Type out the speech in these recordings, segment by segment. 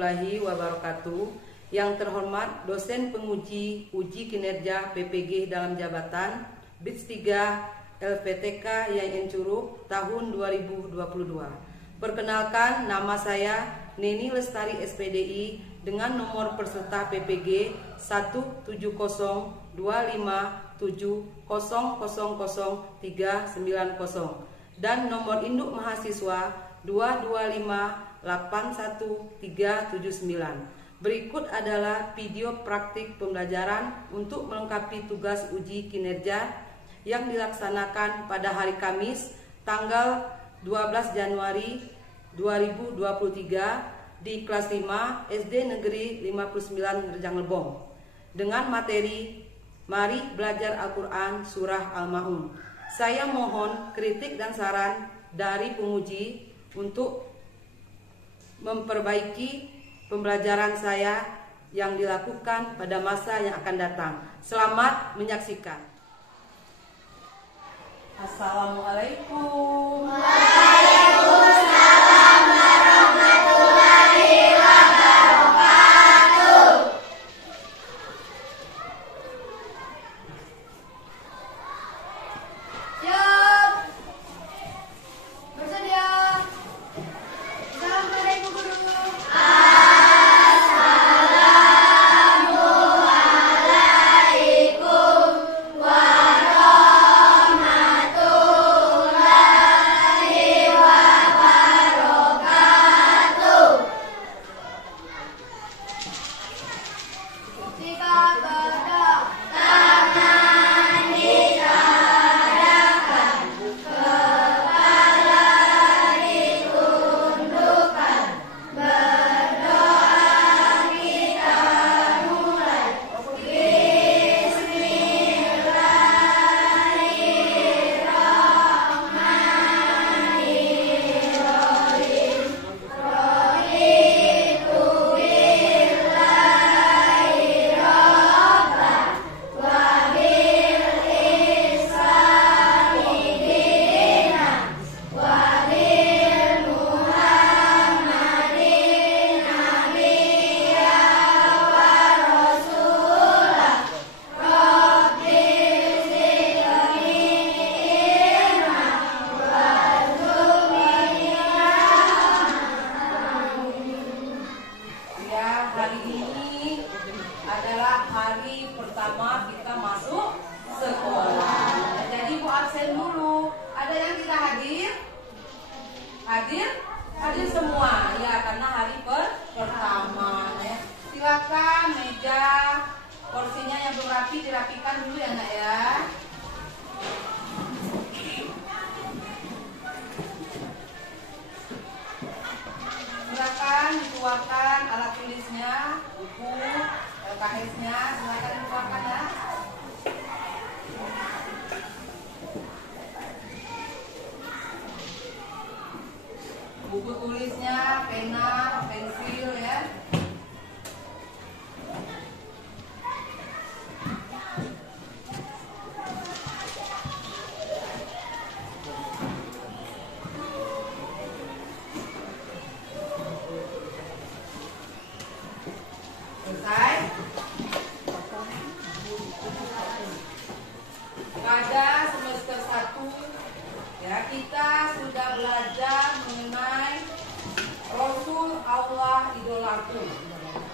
warahmatullahi wabarakatuh. Yang terhormat dosen penguji uji kinerja PPG dalam jabatan BITS 3 LPTK YIN Curug tahun 2022. Perkenalkan, nama saya Neni Lestari SPDI dengan nomor peserta PPG 17057000390 dan nomor induk mahasiswa 225811379. Berikut adalah video praktik pembelajaran untuk melengkapi tugas uji kinerja yang dilaksanakan pada hari Kamis tanggal 12 Januari 2023 di kelas 5 SD Negeri 59 Rejang Lebong dengan materi Mari Belajar Al-Quran Surah Al-Ma'un. Saya mohon kritik dan saran dari penguji untuk memperbaiki pembelajaran saya yang dilakukan pada masa yang akan datang. Selamat menyaksikan. Assalamualaikum. Waalaikumsalam warahmatullahi wabarakatuh. Siap. Bersedia. Assalamualaikum guru. Hari pertama kita masuk sekolah. Jadi Bu absen dulu. Ada yang tidak hadir? Hadir semua. Ya, karena hari pertama. Ya. Silakan meja kursinya yang belum rapi dirapikan dulu ya, Nak ya. Silakan dikeluarkan alat tulisnya, buku, LKS-nya, silakan dikeluarkan ya. Buku tulisnya, pena, pensil ya. Selesai. Pada semester 1 ya, kita sudah belajar mengenai Rasul Allah idolaku.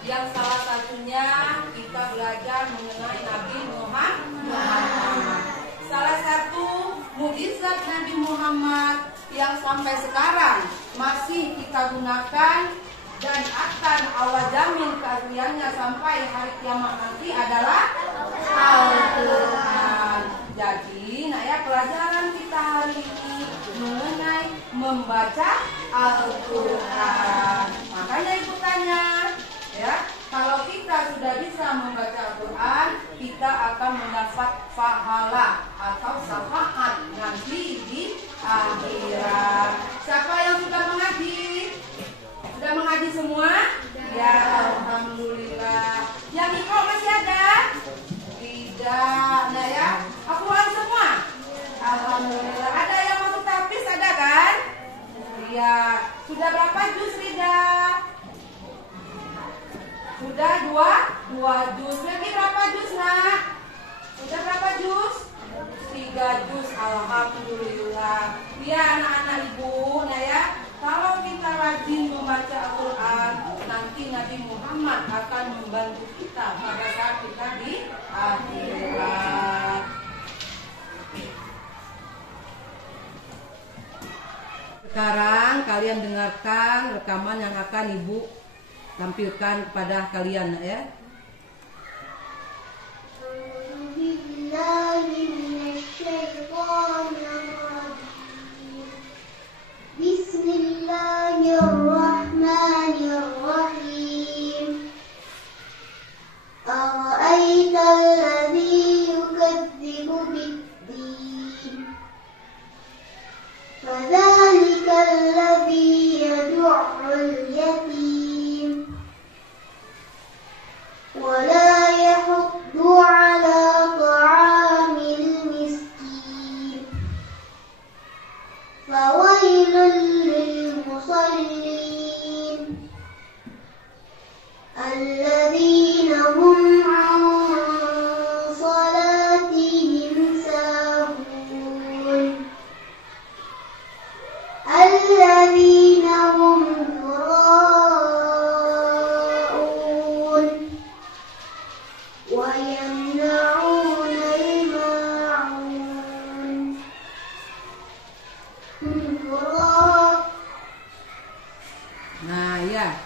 Yang salah satunya kita belajar mengenai Nabi Muhammad. Salah satu mukjizat Nabi Muhammad yang sampai sekarang masih kita gunakan dan akan Allah jamin keasliannya sampai hari kiamat nanti adalah Al-Quran. Jadi, nah ya, pelajaran kita hari ini mengenai membaca Al-Quran. Makanya ibu tanya, ya, kalau kita sudah bisa membaca Al-Quran, kita akan mendapat pahala atau syafaat nanti di akhirat. Siapa yang sudah mengaji? Sudah mengaji semua? Ya, alhamdulillah. Yang ikro masih ada? Tidak. Nah ya, Al-Quran semua? Alhamdulillah. Ada yang masuk tapis, ada kan? Iya. Sudah berapa juz, Rida? dua juz. Lagi berapa juz, nak? Sudah berapa juz? 3 juz. Alhamdulillah. Ya anak-anak ibu, nah ya, kalau kita rajin membaca Al-Quran, nanti Nabi Muhammad akan membantu kita pada saat kita di akhirat. Sekarang kalian dengarkan rekaman yang akan ibu tampilkan kepada kalian ya. Bismillahirrahmanirrahim. Ara'aital ladzi yukadzibu bid-din. Fadzalikal ladzi yad'ul yatim. Wa la yahuddu 'ala ta'amil miskin. Fawailul lil musallin. Alladzina hum 'an salatihim sahun. Alladzina hum yura'un wa yamna'unal ma'un. Nah ya,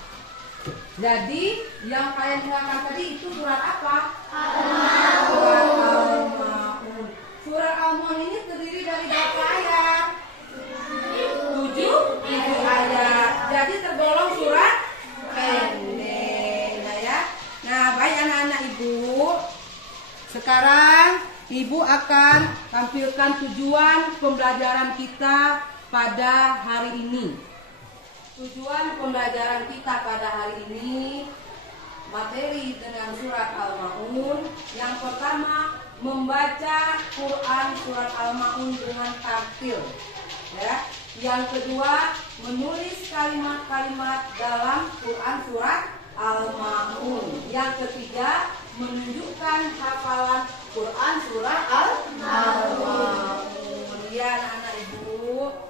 jadi yang kalian dengarkan tadi itu surat apa? Surat Al-Maun. Surat Al-Maun ini terdiri dari berapa ayat? 7 ayat. Jadi tergolong surat pendek. Nah ya. Nah baik anak-anak ibu, sekarang ibu akan tampilkan tujuan pembelajaran kita pada hari ini. Tujuan pembelajaran kita pada hari ini materi dengan surat Al-Maun. Yang pertama, membaca Quran surat Al-Maun dengan tartil. Ya. Yang kedua, menulis kalimat-kalimat dalam Quran surat Al-Maun. Yang ketiga, menunjukkan hafalan Quran surat Al-Maun. Ya anak-anak ibu.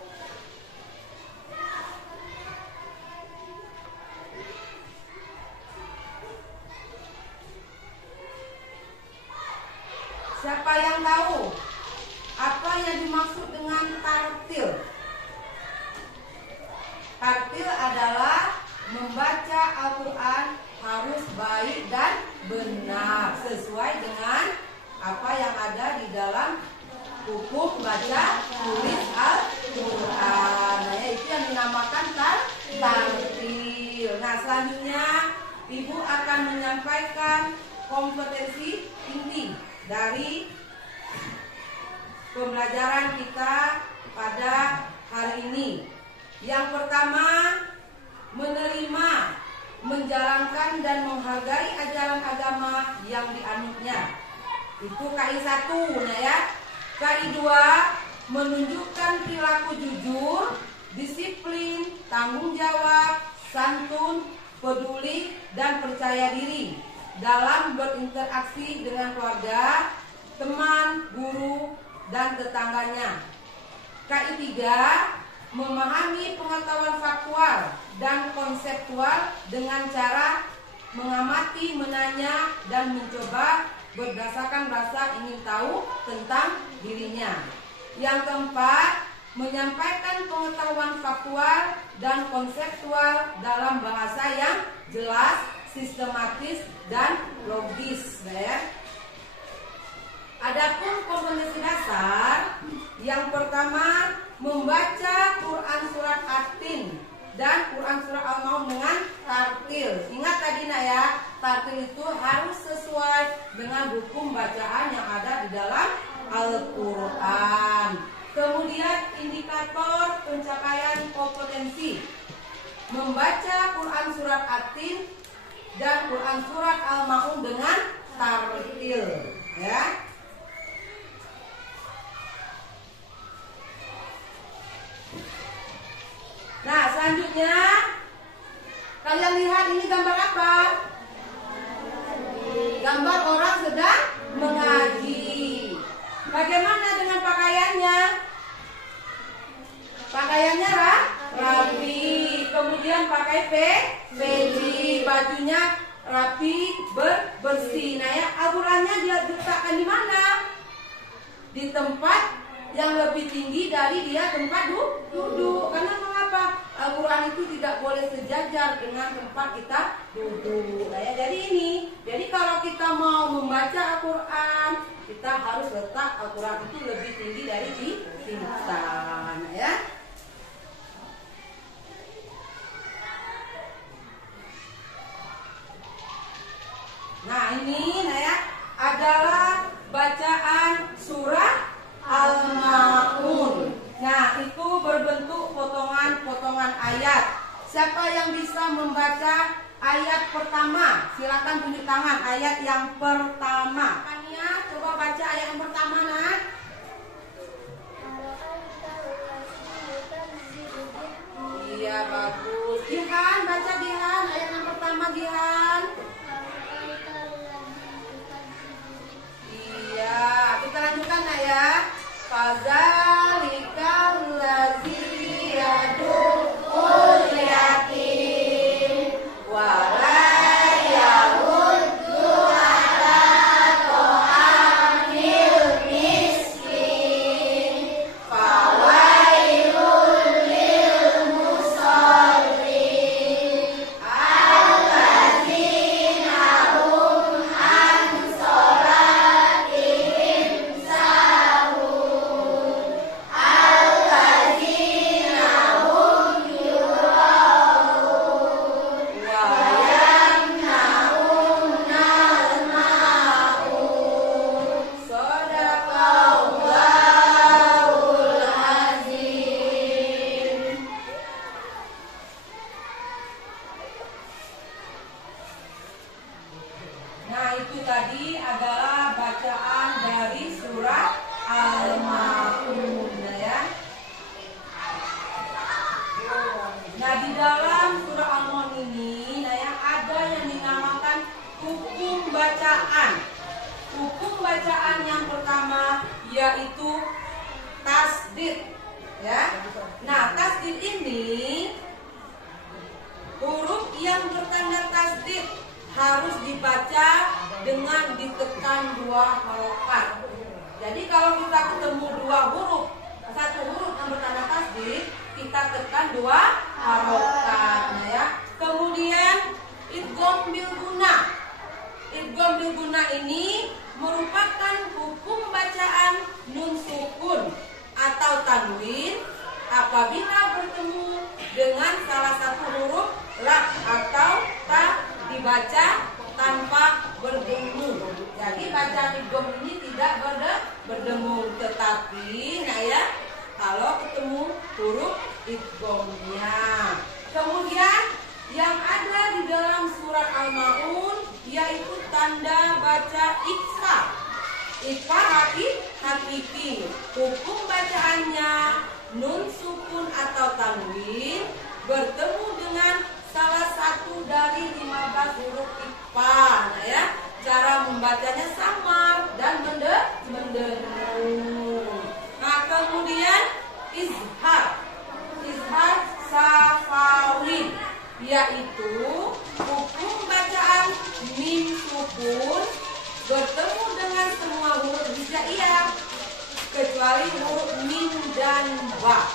Siapa yang tahu apa yang dimaksud dengan tartil? Tartil adalah membaca Al-Quran harus baik dan benar sesuai dengan apa yang ada di dalam hukum baca tulis Al-Quran. Nah, itu yang dinamakan tartil. Nah, selanjutnya ibu akan menyampaikan kompetensi inti dari pembelajaran kita pada hari ini. Yang pertama, menerima, menjalankan dan menghargai ajaran agama yang dianutnya. Itu KI 1, nah ya. KI 2, menunjukkan perilaku jujur, disiplin, tanggung jawab, santun, peduli dan percaya diri dalam berinteraksi dengan keluarga, teman, guru, dan tetangganya. KI 3, memahami pengetahuan faktual dan konseptual dengan cara mengamati, menanya, dan mencoba berdasarkan rasa ingin tahu tentang dirinya. Yang keempat, menyampaikan pengetahuan faktual dan konseptual dalam bahasa yang jelas, sistematis, dan logis. Ya. Adapun kompetensi dasar, yang pertama, membaca Quran surat At-Tin dan Quran surat Al-Maun dengan tartil. Ingat tadi nak ya, tartil itu harus sesuai dengan hukum bacaan yang ada di dalam Al-Quran. Kemudian indikator pencapaian kompetensi, membaca Quran surat At-Tin dan Quran surat Al-Maun dengan tartil. Ya. Nah, selanjutnya kalian lihat ini gambar apa? gambar orang sedang mengaji. Bagaimana dengan pakaiannya? Pakaiannya rapi, kemudian pakai peci, bajunya rapi, bersih. Nah ya, Al-Qurannya dia letakkan di mana? Di tempat yang lebih tinggi dari dia tempat duduk. Karena mengapa? Al-Quran itu tidak boleh sejajar dengan tempat kita duduk. Nah ya, jadi kalau kita mau membaca Al-Quran, kita harus letak Al-Quran itu lebih tinggi dari kita. Nah ya. Nah ini adalah bacaan surah Al-Ma'un. Nah itu berbentuk potongan-potongan ayat. Siapa yang bisa membaca ayat pertama? Silakan tunjuk tangan ayat yang pertama. Tania, coba baca ayat yang pertama, nak. Iya, bagus. Gihan, baca Gihan ayat yang pertama, Gihan. Iya, kita lanjutkan ya. Fadzalikal ladzi yad'ul yatim wa la yahuddu ala ta'amil miskin fawailul lil musallin alladzina hum an salatihim sahun alladzina hum yura'un wa yamna'una al-ma'un. Shadaqallahul azim. Nah itu tadi adalah bacaan dari surat Al-Ma'un ya. Nah di dalam surah Al-Ma'un ini ada yang dinamakan hukum bacaan. Hukum bacaan yang pertama yaitu tasdid ya. Nah tasdid ini huruf yang bertanda tasdid harus dibaca dengan ditekan 2 harokat. Jadi kalau kita ketemu 2 huruf, satu huruf yang bertanda tasdid, kita tekan 2 harokat ya. Kemudian idgham bil guna. Idgham bil guna ini merupakan hukum bacaan nun sukun atau tanwin apabila bertemu dengan salah satu huruf la atau ta dibaca tanpa berdengung. Jadi bacaan idgham ini tidak berdengung, tetapi kalau ketemu huruf idghamnya. Kemudian yang ada di dalam surat Al-Ma'un yaitu tanda baca ikhfa. Ikhfa hakiki. Hukum bacaannya nun sukun atau tanwin bertemu dengan salah satu dari 15 huruf ikhfa. Nah ya, cara membacanya samar dan mendengung. Nah kemudian izhar safawin yaitu hukum bacaan mim sukun bertemu dengan semua huruf hijaiyah kecuali huruf mim dan ba.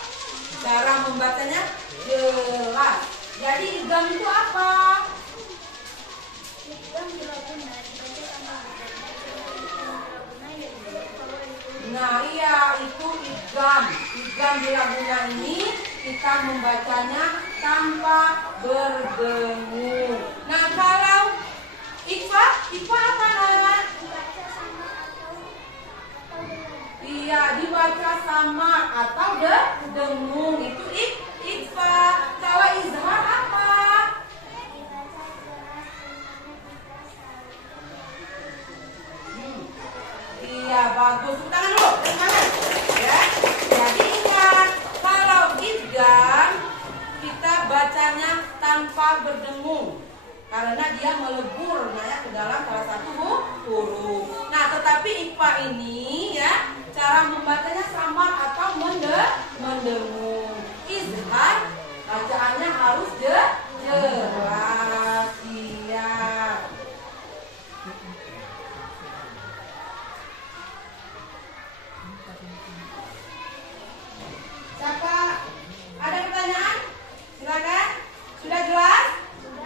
Cara membacanya jelas. Jadi idgham itu apa? Nah iya, itu idgham. Idgham bila guna ini kita membacanya tanpa berdengung. Nah kalau ikhfa apa nak? Iya, dibaca sama atau dengung, itu ikhfa. Kalau izhar apa? Iya, bagus. Tangan dulu, tangan. Ya. Jadi ingat, kalau idgham kita bacanya tanpa berdengung karena dia melebur ke dalam salah satu Tapi IPA ini ya cara membacanya samar atau mendengung. Izhar bacaannya harus jelas. Siap. Siapa? Ada pertanyaan? Silakan. Sudah jelas?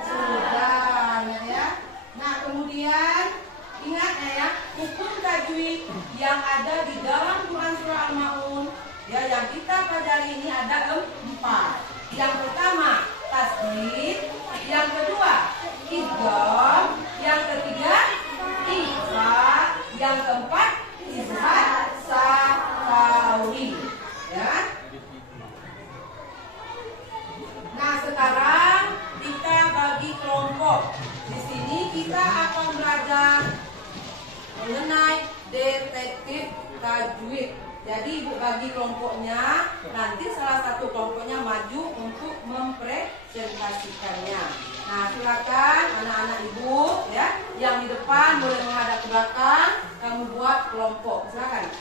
Sudah ya. Nah, kemudian ingat ya, hukum tajwid yang ada di dalam Quran surah Al-Maun ya yang kita pelajari ini ada 4. Yang pertama tasdid, yang kedua idgham, yang ketiga ikhfa, yang keempat izhar safawi ya. Nah, sekarang kita bagi kelompok. Di sini kita akan belajar mengenai detektif tajwid. Jadi ibu bagi kelompoknya, nanti salah satu kelompoknya maju untuk mempresentasikannya. Nah, silakan anak-anak ibu ya, yang di depan boleh menghadap ke belakang, kamu buat kelompok. Silakan.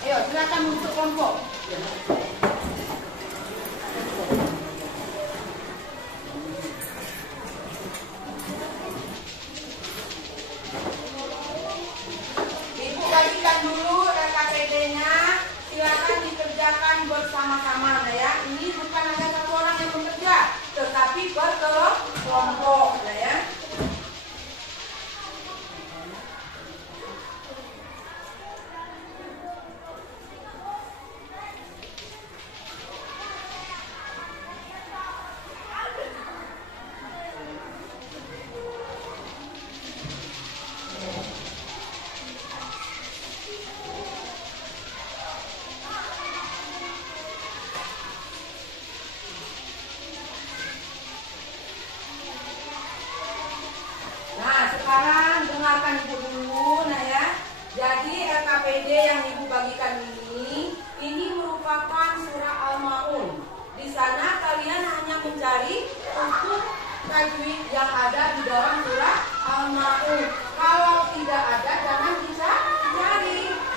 Ayo, silakan untuk kelompok. Ibu bagikan dulu KKPD-nya. Silakan dikerjakan bersama-sama ya. Ini bukan hanya satu orang yang bekerja, tetapi berkelompok ya. Sekarang dengarkan ibu dulu, nah ya. Jadi LKPD yang ibu bagikan ini merupakan surah Al-Maun. Di sana kalian hanya mencari untuk tajwid yang ada di dalam surah Al-Maun. Kalau tidak ada, jangan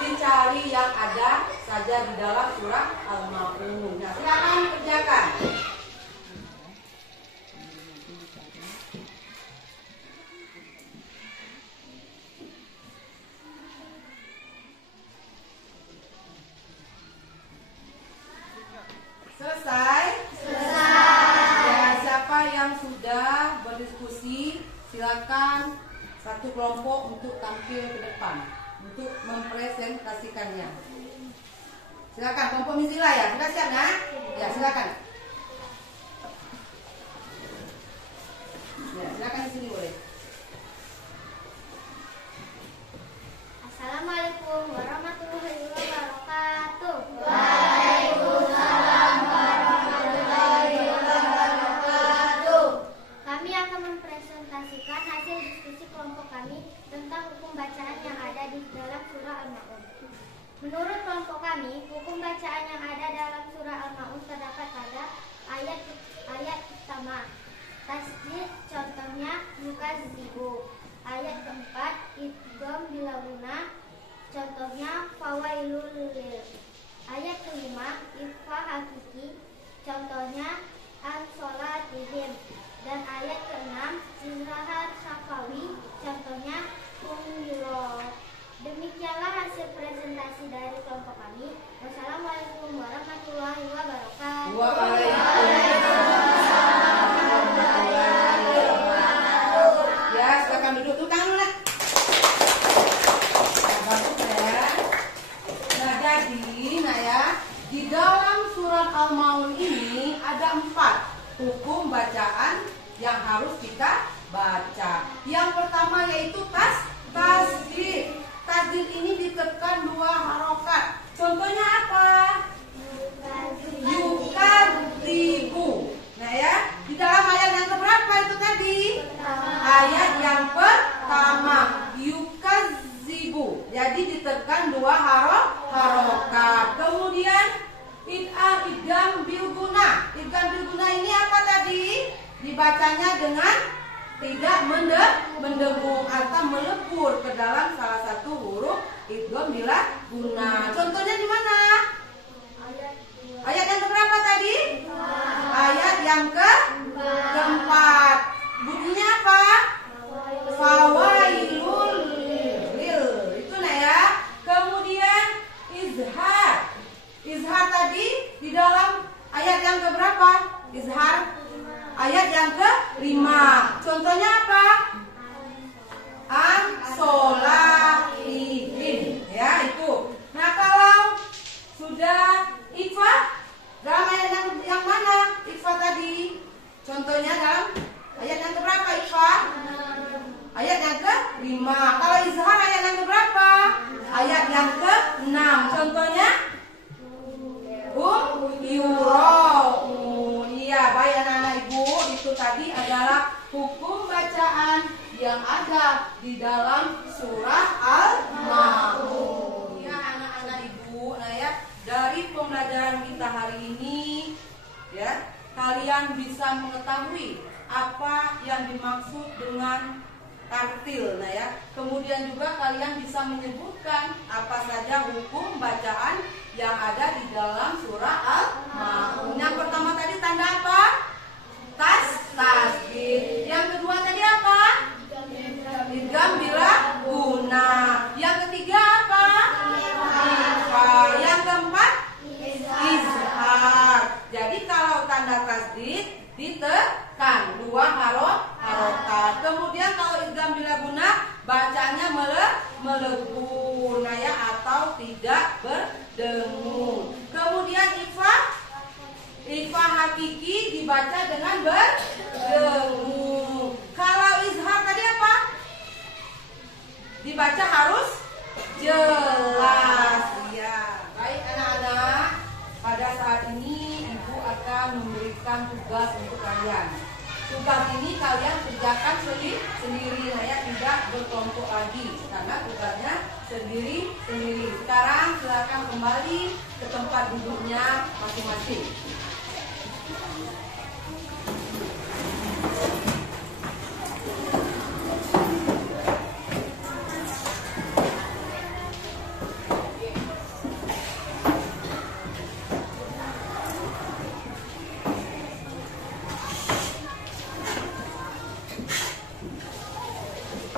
dicari yang ada saja di dalam surah Al-Maun. Nah, silakan kerjakan. Selesai? Ya, siapa yang sudah berdiskusi, silakan satu kelompok untuk tampil ke depan untuk mempresentasikannya. Silakan kelompok Mizila ya, sudah siap ya? Ya, silakan. Ya, silakan di sini boleh. Assalamualaikum warahmatullahi wabarakatuh. Kami akan mempresentasikan hasil diskusi kelompok kami tentang hukum bacaan yang ada di dalam surah Al-Maun. Menurut kelompok kami, hukum bacaan yang ada dalam surah Al-Maun terdapat pada ayat pertama, tasdid, contohnya yukadzibu. Ayat keempat, idgham bila guna, contohnya fawailul lil. Ayat kelima, ikhfa hakiki, contohnya an-sholatihim. Dan ayat keenam, izhar safawi, contohnya umyiro. Demikianlah hasil presentasi dari kelompok kami. Wassalamualaikum warahmatullahi wabarakatuh. Ya, silakan duduk tuh kan lah. Bagus ya. Nah, jadi, nah ya, di dalam surat Al-Maun ini ada 4 hukum bacaan yang harus kita baca. Yang pertama yaitu tasdid. Tasdid ini ditekan 2 harokat. Contohnya apa? Yukadzibu. Nah ya, di dalam ayat yang keberapa itu tadi? Ayat yang pertama. dibacanya dengan tidak mendengung atau melebur ke dalam salah satu huruf idgham bila guna. Contohnya di mana? Ayat yang keberapa tadi? Ayat yang keempat. Bunyinya apa? Fawailul lil. Itu nah ya. Kemudian izhar. Izhar tadi di dalam ayat yang keberapa? Izhar ayat yang ke-5. Contohnya apa? An-solahin. Ya, itu. Nah, kalau sudah ikhfa dalam ayat yang mana? Ikhfa tadi. Contohnya dalam ayat yang keberapa ikhfa? Ayat yang ke-5. Kalau izhar ayat yang keberapa? Ayat yang ke-6. Contohnya yura'un. Iya, baik anak-anak ibu, itu tadi adalah hukum bacaan yang ada di dalam surah Al-Ma'un. Ya anak-anak ibu, nah ya, dari pembelajaran kita hari ini ya, kalian bisa mengetahui apa yang dimaksud dengan tartil, nah ya. Kemudian juga kalian bisa menyebutkan apa saja hukum bacaan yang ada di dalam surah Al-Ma'un. Yang pertama tadi tanda apa? Tasdid. Yang kedua tadi apa? Idgham bila guna. Yang ketiga apa? Ikhfa. Yang keempat izhar. Jadi kalau tanda tasdid ditekan dua harokat. Kemudian kalau idgham bila guna bacanya melebur, nah ya, atau tidak berdengung. Kemudian ikhfa hakiki dibaca dengan berdengung. Kalau izhar tadi apa? Dibaca harus jelas. Ya, baik anak-anak. Pada saat ini ibu akan memberikan tugas untuk kalian. Tugas ini kalian kerjakan sendiri, ya, tidak berkelompok lagi karena tugasnya sendiri-sendiri. Sekarang silakan kembali ke tempat duduknya masing-masing.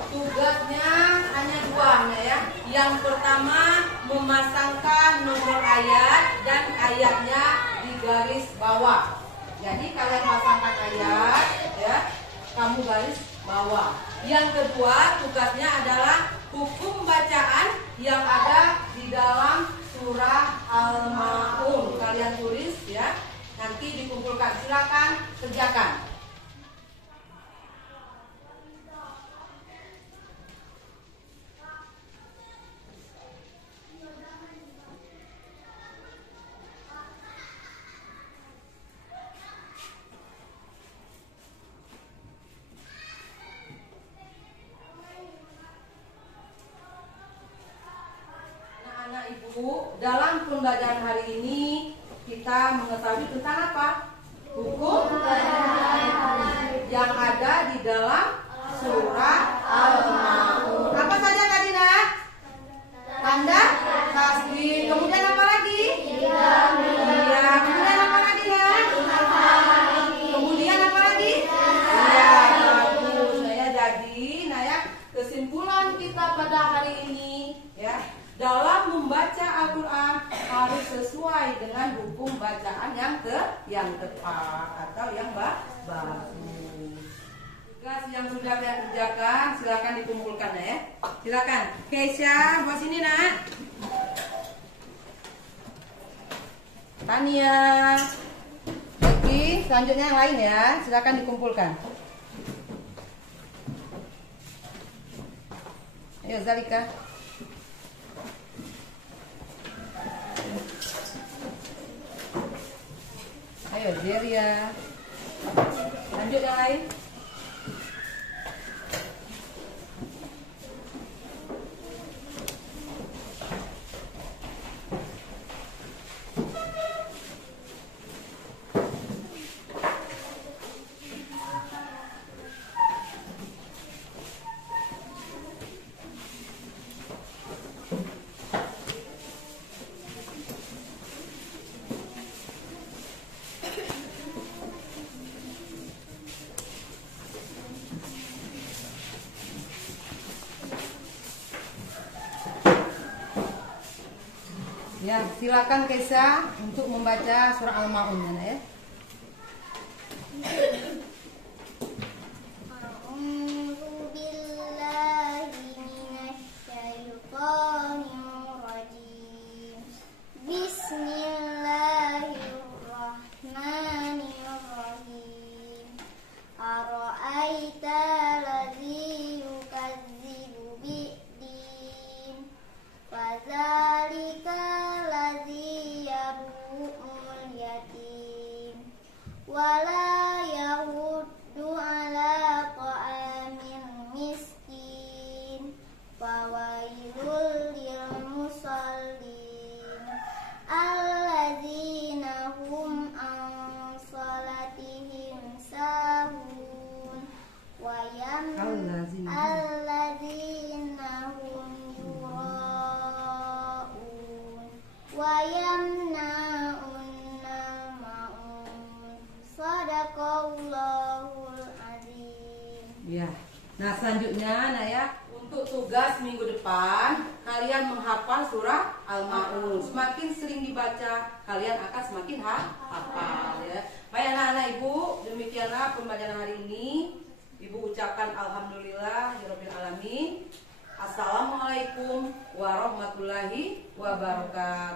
Tugasnya hanya dua, ya. Yang pertama memasangkan nomor ayat dan ayatnya di garis bawah. Jadi kalian pasangkan ayat, ya, kamu garis bawah. Yang kedua tugasnya adalah hukum bacaan yang ada di dalam surah Al-Ma'un. Kalian tulis, ya, nanti dikumpulkan. Silakan kerjakan. Dalam pembelajaran hari ini kita mengetahui tentang apa? Hukum yang ada di dalam surah Al-Ma'un. Apa saja tadi, Nak? Tanda tasdid. Kemudian apa lagi? Iya. Kemudian apa lagi, Nak? Kemudian apa lagi? Iya, bagus. Nah, jadi, kesimpulan kita pada hari ini, ya. Dalam membaca Al-Quran harus sesuai dengan hukum bacaan yang tepat atau yang bagus. Tugas yang sudah saya kerjakan silakan dikumpulkan, ya. Silakan. Keisha, buat sini, Nak. Tania. Oke, selanjutnya yang lain, ya. Silakan dikumpulkan. Ayo, Zalika. Ayo Zeria. Lanjut yang lain. Ya, silakan Keisha untuk membaca surah Al-Maun ya. A'udzu billahi minasyaitonir rajim. Bismillahirrahmanirrahim. Ara'aita allazi yukadzibu biddin. Fadzalika allazi yadu'ul yatim. Wala yahuddu ala ta'amil miskin. Fawailul lil musallin alladzina hum an salatihim sahun wa alladzina hum yura'un wa yamna'unna ma'un. Shadaqallahul azim. Ya. Nah, selanjutnya ya, untuk tugas minggu depan kalian menghafal surah Al-Maun. Semakin sering dibaca, kalian akan semakin hafal ya. Baik anak-anak Ibu, demikianlah pembacaan hari ini. Ibu ucapkan alhamdulillahirabbil alamin. Assalamualaikum warahmatullahi wabarakatuh.